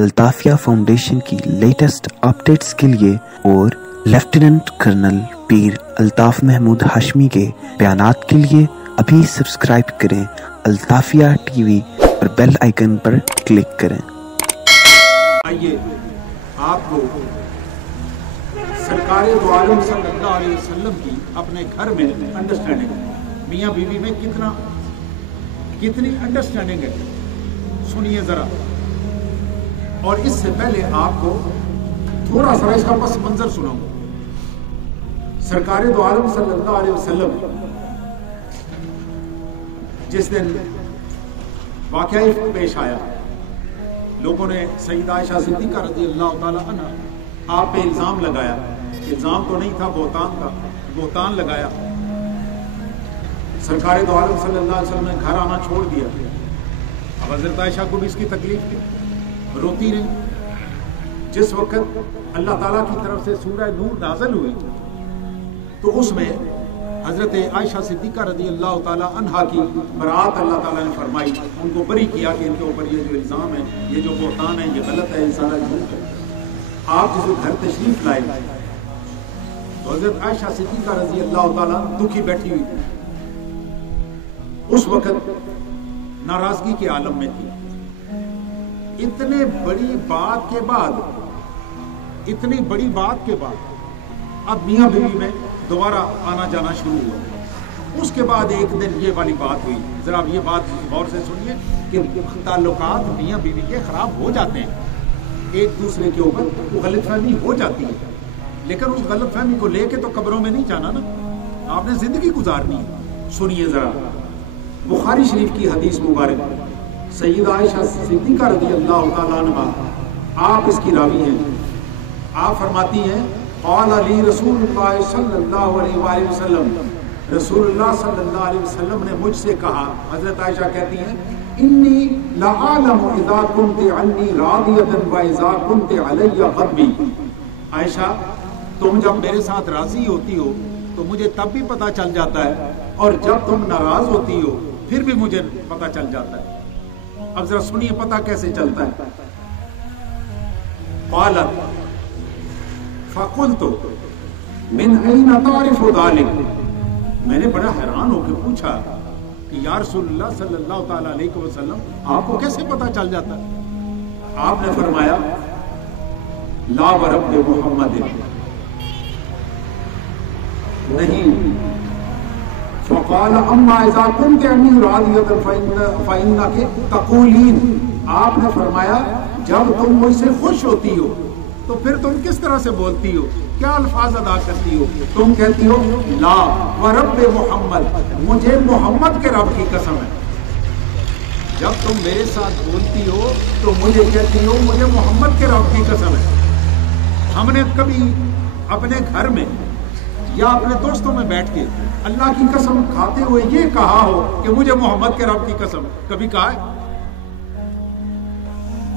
الطافیہ foundation کی latest updates کے لیے اور لیفٹیننٹ کرنل پیر الطاف محمود ہاشمی کے بیانات کے لیے ابھی سبسکرائب کریں الطافیہ ٹی وی اور بیل آئیکن پر کلک کریں۔ آئیے آپ کو سرکار دو عالم صلی اللہ علیہ وسلم کی اپنے گھر میں انڈرسٹینڈنگ، میاں بیوی میں کتنی انڈرسٹینڈنگ ہے، سنیے ذرا۔ اور اس سے پہلے آپ کو تھوڑا سا اس کا پس منظر سناؤں۔ سرکار دو عالم صلی اللہ علیہ وسلم جس دن واقعہ پیش آیا، لوگوں نے سیدہ عائشہ صدیقہ رضی اللہ تعالی عنہ آپ پہ الزام لگایا، الزام تو نہیں تھا، بہتان تھا، بہتان لگایا۔ سرکار دو عالم صلی اللہ علیہ وسلم نے گھر آنا چھوڑ دیا۔ اب حضرت عائشہ کو بھی اس کی تکلیف تھی، روتی رہی۔ جس وقت اللہ تعالیٰ کی طرف سے سورہ نور نازل ہوئی تو اس میں حضرت عائشہ صدیقہ رضی اللہ تعالیٰ عنہا کی برات اللہ تعالیٰ نے فرمائی، ان کو بری کیا کہ ان کے اوپر یہ جو الزام ہے، یہ جو بہتان ہے، یہ غلط ہے، یہ سارا جھوٹ ہے۔ آپ جس گھر تشریف لائے تو حضرت عائشہ صدیقہ رضی اللہ تعالیٰ دکھی بیٹھی ہوئی تھی، اس وقت ناراضگی کے عالم میں تھی۔ اتنی بڑی بات کے بعد اب میاں بیوی میں دوبارہ آنا جانا شروع ہوا۔ اس کے بعد ایک دن یہ والی بات ہوئی، ذرا یہ بات غور سے سنیے کہ تعلقات میاں بیوی کے خراب ہو جاتے ہیں، ایک دوسرے کے اوپر غلط فہمی ہو جاتی ہے، لیکن اس غلط فہمی کو لے کے تو قبروں میں نہیں جانا نا، آپ نے زندگی گزارنی ہے۔ سنیے ذرا، بخاری شریف کی حدیث مبارک، سیدہ عائشہ صدیقہ رضی اللہ تعالیٰ عنہ، آپ اس کی راوی ہیں، آپ فرماتی ہیں قال علی رسول اللہ صلی اللہ علیہ وآلہ وسلم، رسول اللہ صلی اللہ علیہ وسلم نے مجھ سے کہا، حضرت عائشہ کہتی ہیں انی لعالم اذا کنت عنی راضیۃ واذا کنت علی غضبی، عائشہ تم جب میرے ساتھ راضی ہوتی ہو تو مجھے تب بھی پتہ چل جاتا ہے، اور جب تم ناراض ہوتی ہو پھر بھی مجھے پتہ چل جاتا ہے۔ اب ذرا سنیے پتہ کیسے چلتا ہے۔ قالت فقلت من این تعرف ذلک، میں نے بڑا حیران ہو کے پوچھا کہ یا رسول اللہ صلی اللہ تعالی علیہ وسلم آپ کو کیسے پتہ چل جاتا ہے؟ آپ نے فرمایا لا ورب محمد، نہیں۔ فقال اما اذا كنت عني راضية فإنك تقولين، آپ نے فرمایا جب تم مجھ سے خوش ہوتی ہو تو پھر تم کس طرح سے بولتی ہو، کیا الفاظ ادا کرتی ہو؟ تم کہتی ہو لا ورب محمد، مجھے محمد کے رب کی قسم ہے۔ جب تم میرے ساتھ بولتی ہو تو مجھے کہتی ہو مجھے محمد کے رب کی قسم ہے۔ ہم نے کبھی اپنے گھر میں یا اپنے دوستوں میں بیٹھ کے اللہ کی قسم کھاتے ہوئے یہ کہا ہو کہ مجھے محمد کے رب کی قسم، کبھی کہا ہے؟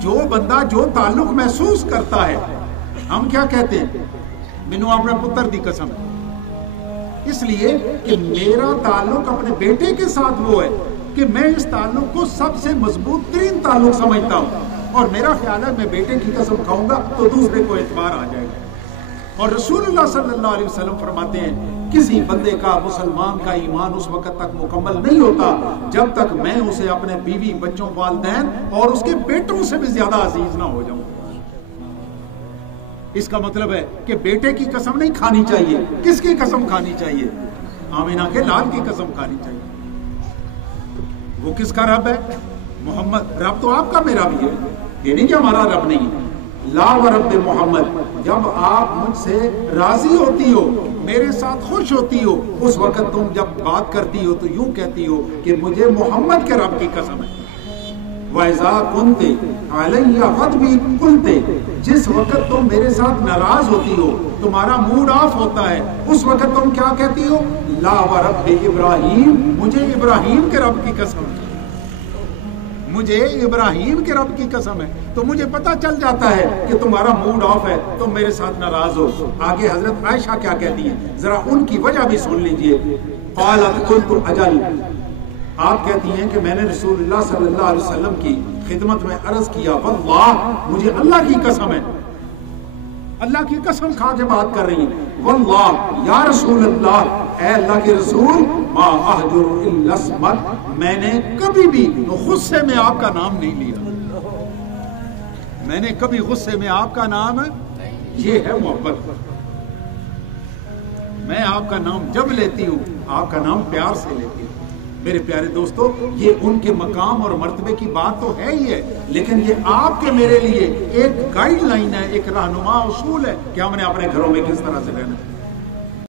جو بندہ جو تعلق محسوس کرتا ہے، ہم کیا کہتے ہیں؟ مینوں اپنے پتر دی قسم ہے، اس لیے کہ میرا تعلق اپنے بیٹے کے ساتھ وہ ہے کہ میں اس تعلق کو سب سے مضبوط ترین تعلق سمجھتا ہوں، اور میرا خیال ہے میں بیٹے کی قسم کھاؤں گا تو دوسرے کو اعتبار آ جائے گا۔ اور رسول اللہ صلی اللہ علیہ وسلم فرماتے ہیں کسی بندے کا، مسلمان کا ایمان اس وقت تک مکمل نہیں ہوتا جب تک میں اسے اپنے بیوی، بچوں، والدین اور اس کے بیٹوں سے بھی زیادہ عزیز نہ ہو جاؤں۔ اس کا مطلب ہے کہ بیٹے کی قسم نہیں کھانی چاہیے، کس کی قسم کھانی چاہیے؟ آمینہ کے لال کی قسم کھانی چاہیے۔ وہ کس کا رب ہے؟ محمد۔ رب تو آپ کا میرا بھی ہے، یہ نہیں کہ ہمارا رب نہیں ہے۔ لا ورب محمد، جب آپ مجھ سے راضی ہوتی ہو، میرے ساتھ خوش ہوتی ہو، اس وقت تم جب بات کرتی ہو تو یوں کہتی ہو کہ مجھے محمد کے رب کی قسم ہے۔ وَإِذَا كُنْتِ عَلَيَّ غَضْبِي قُلْتِ، جس وقت تم میرے ساتھ ناراض ہوتی ہو، تمہارا موڈ آف ہوتا ہے، اس وقت تم کیا کہتی ہو؟ لا ورب ابراہیم، مجھے ابراہیم کے رب کی قسم ہے، مجھے ابراہیم کے رب کی قسم ہے۔ تو مجھے پتہ چل جاتا ہے کہ تمہارا موڈ آف ہے، تم میرے ساتھ ناراض ہو۔ آگے حضرت عائشہ کیا کہتی ہیں، ذرا ان کی وجہ بھی سن لیجئے۔ قالت قلت اجل، آپ کہتی ہیں کہ میں نے رسول اللہ صلی اللہ علیہ وسلم کی خدمت میں عرض کیا، واللہ مجھے اللہ کی قسم ہے، اللہ کی قسم کھا کے بات کر رہی ہیں، واللہ یا رسول اللہ، اے اللہ کے رسول، ما احجر الا اسمک، میں نے کبھی بھی غصے میں آپ کا نام نہیں لیا، میں نے کبھی غصے میں آپ کا نام، یہ ہے محبت، میں آپ کا نام جب لیتی ہوں آپ کا نام پیار سے لیتی ہوں۔ میرے پیارے دوستو، یہ ان کے مقام اور مرتبے کی بات تو ہے ہی ہے، لیکن یہ آپ کے میرے لیے ایک گائیڈ لائن ہے، ایک رہنما اصول ہے کہ ہم نے اپنے گھروں میں کس طرح سے رہنا ہے۔